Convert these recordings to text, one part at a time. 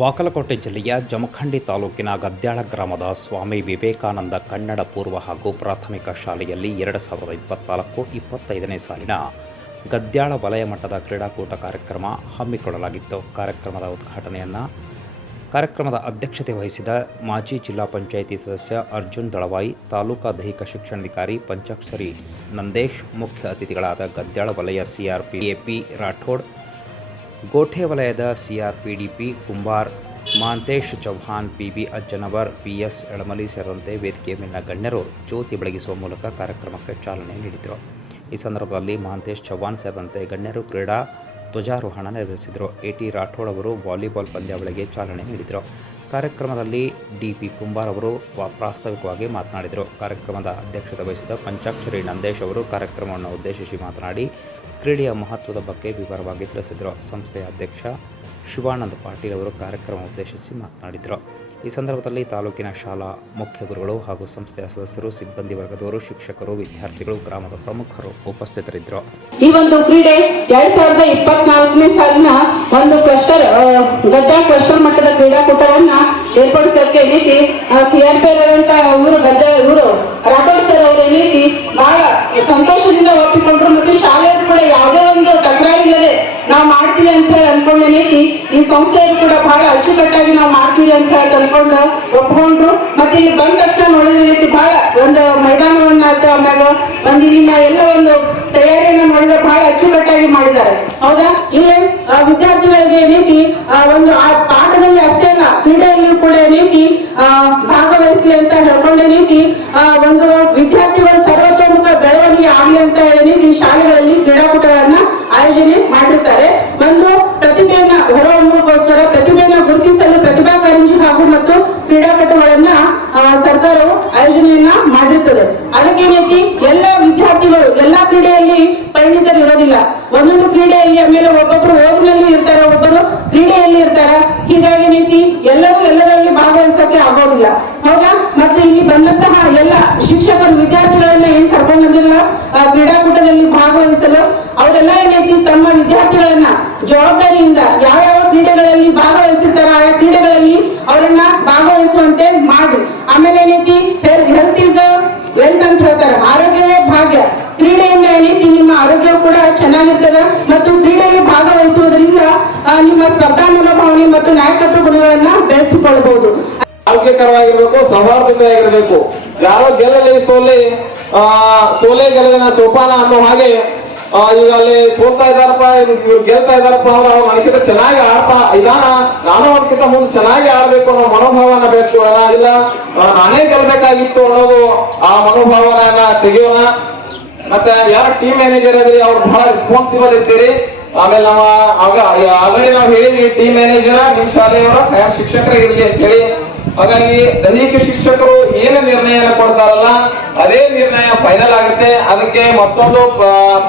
ಬಾಗಲಕೋಟೆ ಜಿಲ್ಲೆಯ ಜಮಖಂಡಿ ತಾಲೂಕಿನ ಗದ್ಯಾಳ ಗ್ರಾಮದ ಸ್ವಾಮಿ ವಿವೇಕಾನಂದ ಕನ್ನಡ ಪೂರ್ವ ಹಾಗೂ ಪ್ರಾಥಮಿಕ ಶಾಲೆಯಲ್ಲಿ ಎರಡು ಸಾವಿರದ ಇಪ್ಪತ್ನಾಲ್ಕು ಇಪ್ಪತ್ತೈದನೇ ಸಾಲಿನ ಗದ್ಯಾಳ ವಲಯ ಮಟ್ಟದ ಕ್ರೀಡಾಕೂಟ ಕಾರ್ಯಕ್ರಮ ಹಮ್ಮಿಕೊಳ್ಳಲಾಗಿತ್ತು. ಕಾರ್ಯಕ್ರಮದ ಉದ್ಘಾಟನೆಯನ್ನು ಕಾರ್ಯಕ್ರಮದ ಅಧ್ಯಕ್ಷತೆ ವಹಿಸಿದ ಮಾಜಿ ಜಿಲ್ಲಾ ಪಂಚಾಯಿತಿ ಸದಸ್ಯ ಅರ್ಜುನ್ ದಳವಾಯಿ, ತಾಲೂಕಾ ದೈಹಿಕ ಶಿಕ್ಷಣಾಧಿಕಾರಿ ಪಂಚಾಕ್ಷರಿ ನಂದೇಶ್, ಮುಖ್ಯ ಅತಿಥಿಗಳಾದ ಗದ್ಯಾಳ ವಲಯ ಸಿಆರ್ಪಿ ಎಪಿ ರಾಠೋಡ್ ಗೋಠೆ ವಲಯದ CRPDP Kumbar, Mantesh Chauhan PB Ajjanavar, PS Elamali ಸೇರಿದಂತೆ ವೇದಿಕೆಯ ಮೇಲಿನ ಗಣ್ಯರು ಜ್ಯೋತಿ ಬೆಳಗಿಸುವ ಮೂಲಕ ಕಾರ್ಯಕ್ರಮಕ್ಕೆ ಚಾಲನೆ ನೀಡಿದರು. ಈ ಸಂದರ್ಭದಲ್ಲಿ ಮಾಂತೇಶ್ ಚೌಹಾಣ್ ಸೇರಿದಂತೆ ಗಣ್ಯರು ಕ್ರೀಡಾ ಧ್ವಜಾರೋಹಣ ನೆರವೇರಿಸಿದರು. ಟಿ ರಾಠೋಡ್ ಅವರು ವಾಲಿಬಾಲ್ ಪಂದ್ಯಾವಳಿಗೆ ಚಾಲನೆ ನೀಡಿದರು. ಕಾರ್ಯಕ್ರಮದಲ್ಲಿ ಡಿ ಪಿ ಕುಂಬಾರ್ ಅವರು ಪ್ರಾಸ್ತಾವಿಕವಾಗಿ ಮಾತನಾಡಿದರು. ಕಾರ್ಯಕ್ರಮದ ಅಧ್ಯಕ್ಷತೆ ವಹಿಸಿದ ಪಂಚಾಕ್ಷರಿ ನಂದೇಶ್ ಅವರು ಕಾರ್ಯಕ್ರಮವನ್ನು ಉದ್ದೇಶಿಸಿ ಮಾತನಾಡಿ, ಕ್ರೀಡೆಯ ಮಹತ್ವದ ಬಗ್ಗೆ ವಿವರವಾಗಿ ತಿಳಿಸಿದರು. ಸಂಸ್ಥೆಯ ಅಧ್ಯಕ್ಷ ಶಿವಾನಂದ ಪಾಟೀಲ್ ಅವರು ಕಾರ್ಯಕ್ರಮ ಉದ್ದೇಶಿಸಿ ಮಾತನಾಡಿದರು. ಈ ಸಂದರ್ಭದಲ್ಲಿ ತಾಲೂಕಿನ ಶಾಲಾ ಮುಖ್ಯ ಗುರುಗಳು ಹಾಗೂ ಸಂಸ್ಥೆಯ ಸದಸ್ಯರು, ಸಿಬ್ಬಂದಿ ವರ್ಗದವರು, ಶಿಕ್ಷಕರು, ವಿದ್ಯಾರ್ಥಿಗಳು, ಗ್ರಾಮದ ಪ್ರಮುಖರು ಉಪಸ್ಥಿತರಿದ್ದರು. ಈ ಒಂದು ಕ್ರೀಡೆ ಎರಡ್ ಸಾವಿರದ ಇಪ್ಪತ್ನಾಲ್ಕನೇ ಸಾಲಿನ ಒಂದು ಕ್ಲಸ್ಟರ್ ಗದ್ದಾ ಕ್ಲಸ್ಟರ್ ಮಟ್ಟದ ಕ್ರೀಡಾಕೂಟವನ್ನ ಏರ್ಪಡಿಸೋಕೆ ನೀತಿ ಸಿಆರ್ಪಿ ಅಂತ ಇವರು ಗದ್ದ ಇವರು ರಾಠೋಡ್ ಸರ್ ಅವರ ನೀತಿ, ಬಹಳ ಸಂತೋಷದಿಂದ ಒಪ್ಪಿಕೊಂಡ್ರು ಮತ್ತು ಶಾಲೆ ಕೂಡ ಯಾವುದೇ ನಾವು ಮಾಡ್ತೀವಿ ಅಂತ ಹೇಳಿ ಅನ್ಕೊಂಡ ನೀತಿ ಈ ಸಂಸ್ಥೆಯಲ್ಲಿ ಕೂಡ ಬಹಳ ಅಚ್ಚುಕಟ್ಟಾಗಿ ನಾವು ಮಾಡ್ತೀವಿ ಅಂತ ಅನ್ಕೊಂಡು ಒಪ್ಕೊಂಡ್ರು. ಮತ್ತೆ ಇಲ್ಲಿ ಬಂದ ತಕ್ಷಣ ನೋಡಿದ ರೀತಿ ಬಹಳ ಒಂದು ಮೈದಾನವನ್ನ ಆಮ್ಯಾಗ ಒಂದು ಇಲ್ಲಿನ ಎಲ್ಲ ಒಂದು ತಯಾರಿಯನ್ನ ಮಾಡಿದ್ರೆ ಬಹಳ ಅಚ್ಚುಕಟ್ಟಾಗಿ ಮಾಡಿದ್ದಾರೆ. ಹೌದಾ? ಇಲ್ಲಿ ವಿದ್ಯಾರ್ಥಿಗಳಿಗೆ ನೀತಿ ಒಂದು ಆ ಪಾಠದಲ್ಲಿ ಅಷ್ಟೇ ಅಲ್ಲ ಕ್ರೀಡೆಯಲ್ಲಿ ಕೂಡ ನೀತಿ ಭಾಗವಹಿಸ್ಲಿ ಅಂತ ಹೇಳ್ಕೊಂಡ ನೀತಿ ಆ, ಒಂದು ವಿದ್ಯಾರ್ಥಿಗಳು ಸರ್ವತೋಮುಖ ಬೆಳವಣಿಗೆ ಆಗಲಿ ಅಂತ ಹೇಳಿ ಶಾಲೆಗಳಲ್ಲಿ ಕ್ರೀಡಾಕೂಟಗಳನ್ನ ಆಯೋಜನೆ ಮಾಡಿರ್ತಾರೆ. ಒಂದು ಪ್ರತಿಭೆಯನ್ನ ಹೊರಹೊಮ್ಮಕ್ಕೋಸ್ಕರ ಪ್ರತಿಭೆಯನ್ನ ಗುರುತಿಸಲು ಪ್ರತಿಭಾ ಕಾರಂಜಿ ಹಾಗೂ ಮತ್ತು ಕ್ರೀಡಾಕೂಟಗಳನ್ನ ಆ, ಸರ್ಕಾರವು ಆಯೋಜನೆಯನ್ನ ಮಾಡಿರ್ತದೆ. ಅದಕ್ಕೆ ರೀತಿ ಎಲ್ಲ ವಿದ್ಯಾರ್ಥಿಗಳು ಎಲ್ಲಾ ಕ್ರೀಡೆಯಲ್ಲಿ ಪರಿಣಿತರು ಇರೋದಿಲ್ಲ ಒಂದೊಂದು ಕ್ರೀಡೆಯಲ್ಲಿ ಆಮೇಲೆ ಒಬ್ಬೊಬ್ರು ಓದಿನಲ್ಲಿ ಇರ್ತಾರೆ ಒಬ್ಬರು ಕ್ರೀಡೆಯಲ್ಲಿ ಇರ್ತಾರ. ಹೀಗಾಗಿ ನೀತಿ ಎಲ್ಲರೂ ಎಲ್ಲದರಲ್ಲಿ ಭಾಗವಹಿಸಕ್ಕೆ ಆಗೋದಿಲ್ಲ. ಹೌದಾ? ಮತ್ತೆ ಇಲ್ಲಿ ಬಂದಂತಹ ಎಲ್ಲ ಶಿಕ್ಷಕರು ವಿದ್ಯಾರ್ಥಿಗಳನ್ನ ಏನ್ ಕರ್ಕೊಂಡ್ ಬಂದಿಲ್ಲ? ಆ, ಕ್ರೀಡಾಕೂಟದಲ್ಲಿ ಭಾಗವಹಿಸಲು ಅವರೆಲ್ಲ ಏನೈತಿ ತಮ್ಮ ವಿದ್ಯಾರ್ಥಿಗಳನ್ನ ಜವಾಬ್ದಾರಿಯಿಂದ ಯಾವ ಯಾವ ಕ್ರೀಡೆಗಳಲ್ಲಿ ಭಾಗವಹಿಸಿರ್ತಾರ ಆಯಾ ಕ್ರೀಡೆಗಳಲ್ಲಿ ಅವರನ್ನ ಭಾಗವಹಿಸುವಂತೆ ಮಾಡಿ. ಆಮೇಲೆ ಏನೈತಿ ಹೆಲ್ತ್ ಇಸ್ ವೆಲ್ತ್ ಅಂತ ಹೇಳ್ತಾರೆ. ಆರೋಗ್ಯವೇ ಭಾಗ್ಯ. ಕ್ರೀಡೆಯಿಂದ ಏನೈತಿ ನಿಮ್ಮ ಆರೋಗ್ಯ ಕೂಡ ಚೆನ್ನಾಗಿರ್ತದ ಮತ್ತು ಕ್ರೀಡೆಯಲ್ಲಿ ಭಾಗವಹಿಸುವುದರಿಂದ ನಿಮ್ಮ ಸ್ಪರ್ಧಾ ಮನೋಭಾವನೆ ಮತ್ತು ನಾಯಕತ್ವ ಗುಣಗಳನ್ನ ಬೆಳೆಸಿಕೊಳ್ಳಬಹುದು. ಆರೋಗ್ಯಕರವಾಗಿರ್ಬೇಕು ಸೌಹಾರ್ದತೆಯಾಗಿರ್ಬೇಕು ಯಾರೋ ಗೆಲ್ಲಲಿ, ಸೋಲೆ, ಆ, ಸೋಲೆ ಗೆಲುವಿನ ಸೋಪಾನ ಅನ್ನೋ ಹಾಗೆ ಈಗ ಅಲ್ಲಿ ಸೋಲ್ತಾ ಇದಾರಪ್ಪ ಇವ್ರು ಗೆಲ್ತಾ ಇದಾರಪ್ಪ ಅವ್ರು ಅವ್ರು ಚೆನ್ನಾಗಿ ಆಡ್ತಾ ಇದಾನ ನಾನು ಅವ್ರಿಗಿಂತ ಮುಂದೆ ಚೆನ್ನಾಗಿ ಆಡ್ಬೇಕು ಅನ್ನೋ ಮನೋಭಾವನ ಬೆಳೆಸೋಣ ಇಲ್ಲ ನಾನೇ ಗೆಲ್ಬೇಕಾಗಿತ್ತು ಅನ್ನೋದು ಆ ಮನೋಭಾವನ ತೆಗೆಯೋಣ. ಮತ್ತೆ ಯಾರು ಟೀಮ್ ಮ್ಯಾನೇಜರ್ ಆಗಲಿ ಅವ್ರು ಬಹಳ ರೆಸ್ಪಾನ್ಸಿಬಲ್ ಇರ್ತೀರಿ ಆಮೇಲೆ ನಮ್ಮ, ಆಗ ಆಲ್ರೆಡಿ ನಾವು ಹೇಳಿದ್ವಿ ಟೀಮ್ ಮ್ಯಾನೇಜರ್ ನಿಮ್ ಶಾಲೆಯವರ ಶಿಕ್ಷಕರ ಇರ್ಲಿ ಅಂತ ಹೇಳಿ ಹಾಗಾಗಿ ದೈಹಿಕ ಶಿಕ್ಷಕರು ಏನು ನಿರ್ಣಯ ಕೊಡ್ತಾರಲ್ಲ, ಅದೇ ನಿರ್ಣಯ ಫೈನಲ್ ಆಗುತ್ತೆ. ಅದಕ್ಕೆ ಮತ್ತೊಂದು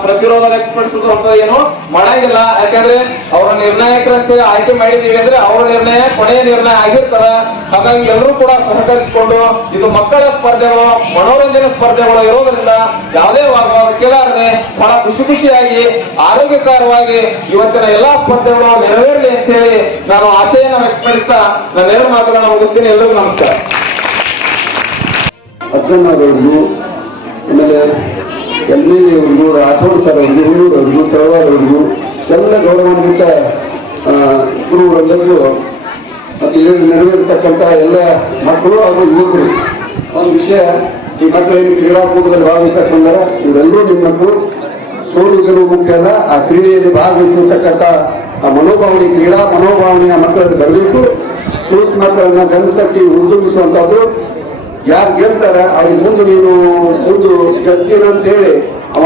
ಪ್ರತಿರೋಧ ವ್ಯಕ್ತಪಡಿಸುವುದು ಏನು ಮಾಡಂಗಿಲ್ಲ. ಯಾಕಂದ್ರೆ ಅವರ ನಿರ್ಣಾಯಕರಂತೆ ಆಯ್ಕೆ ಮಾಡಿದೀವಿ ಅಂದ್ರೆ ಅವರ ನಿರ್ಣಯ ಕೊನೆಯ ನಿರ್ಣಯ ಆಗಿರ್ತಾರ ಹಾಗಾಗಿ ಎಲ್ಲರೂ ಕೂಡ ಸಹಕರಿಸಿಕೊಂಡು ಇದು ಮಕ್ಕಳ ಸ್ಪರ್ಧೆಗಳು, ಮನೋರಂಜನೆ ಸ್ಪರ್ಧೆಗಳು ಇರೋದ್ರಿಂದ ಯಾವುದೇ ವಾಗವಾದ ಕೇಳಾರದೆ ಬಹಳ ಖುಷಿ ಖುಷಿಯಾಗಿ, ಆರೋಗ್ಯಕರವಾಗಿ ಇವತ್ತಿನ ಎಲ್ಲಾ ಸ್ಪರ್ಧೆಗಳು ನೆರವೇರಲಿ ಅಂತ ಹೇಳಿ ನಾನು ಆಶಯನ ವ್ಯಕ್ತಪಡಿಸ್ತಾ ನನ್ನ ಎರಡು ನಾವು ಮುಗಿಸ್ತೀನಿ. ಎಲ್ಲರಿಗೂ ನಮಸ್ಕಾರ. ಅಜ್ಜನ್ನವರಿಗೂ ಆಮೇಲೆ ಎಲ್ ಎ ಅವ್ರಿಗೂ ರಾಠೋಡ್ ಸರ್ ಅವರಿಗೂ ಹುಲ್ಲೂರು ತಳವಾರವ್ರಿಗೂ ತಳವಾರ್ ಎಲ್ಲ ಗೌರವಾನ್ವಿತ ಗುರುವರೆಲ್ಲರಿಗೂ ಇಲ್ಲಿ ನೆರವೇರ್ತಕ್ಕಂಥ ಎಲ್ಲ ಮಕ್ಕಳು ಹಾಗೂ ಯುವಕರು. ಒಂದು ವಿಷಯ, ಈ ಮಕ್ಕಳೇನು ಕ್ರೀಡಾಕೂಟದಲ್ಲಿ ಭಾಗವಹಿಸ್ತಕ್ಕಂಥ ಇವರೆಲ್ಲರೂ ನಿಮ್ಮ ಮಕ್ಕಳು ಸೋಲು ಗೆಲುವು ಮುಖ್ಯ ಅಲ್ಲ, ಆ ಕ್ರೀಡೆಯಲ್ಲಿ ಭಾಗವಹಿಸಿರ್ತಕ್ಕಂಥ ಆ ಮನೋಭಾವನೆ ಕ್ರೀಡಾ ಮನೋಭಾವನೆಯ ಮಕ್ಕಳಲ್ಲಿ ಬರಬೇಕು ಸೂಕ್ತ ಮಕ್ಕಳನ್ನ ಗಮನಿಸಿ ಹುರಿದುಂಬಿಸುವಂತದ್ದು ಯಾರು ಗೆಲ್ತಾರೆ ಅವ್ರಿಗೆ ಮುಂದೆ ನೀನು ಮುಂದೆ ಅಂತ ಹೇಳಿ ಅವ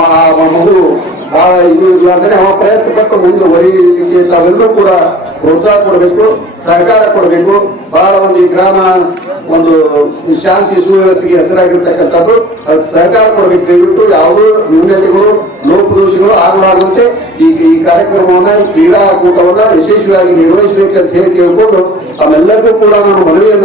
ಮಗು ಬಹಳ ಇದು ಇರ್ಲಾರ್ದೇನೆ ಅವ ಪ್ರಯತ್ನ ಪಟ್ಟು ಮುಂದೆ ಒಯ್ಯಲಿಕ್ಕೆ ತಾವೆಲ್ಲರೂ ಕೂಡ ಪ್ರೋತ್ಸಾಹ ಕೊಡಬೇಕು, ಸಹಕಾರ ಕೊಡಬೇಕು. ಬಹಳ ಒಂದು ಈ ಗ್ರಾಮ ಒಂದು ಶಾಂತಿ, ಸುವ್ಯವಸ್ಥೆಗೆ ಹೆಸರಾಗಿರ್ತಕ್ಕಂಥದ್ದು ಅದಕ್ಕೆ ಸಹಕಾರ ಕೊಡಬೇಕು. ದಯವಿಟ್ಟು ಯಾವುದೋ ನ್ಯೂನತೆಗಳು ಲೋಪದೋಷಗಳು ಆಗಲಾಗುತ್ತೆ ಈ ಈ ಕಾರ್ಯಕ್ರಮವನ್ನ ಈ ಕ್ರೀಡಾಕೂಟವನ್ನ ಯಶಸ್ವಿಯಾಗಿ ನಿರ್ವಹಿಸಬೇಕಂತ ಹೇಳಿ ಕೇಳ್ಕೊಂಡು, ತಮ್ಮೆಲ್ಲರಿಗೂ ಕೂಡ ನಾನು ಮನವಿಯನ್ನ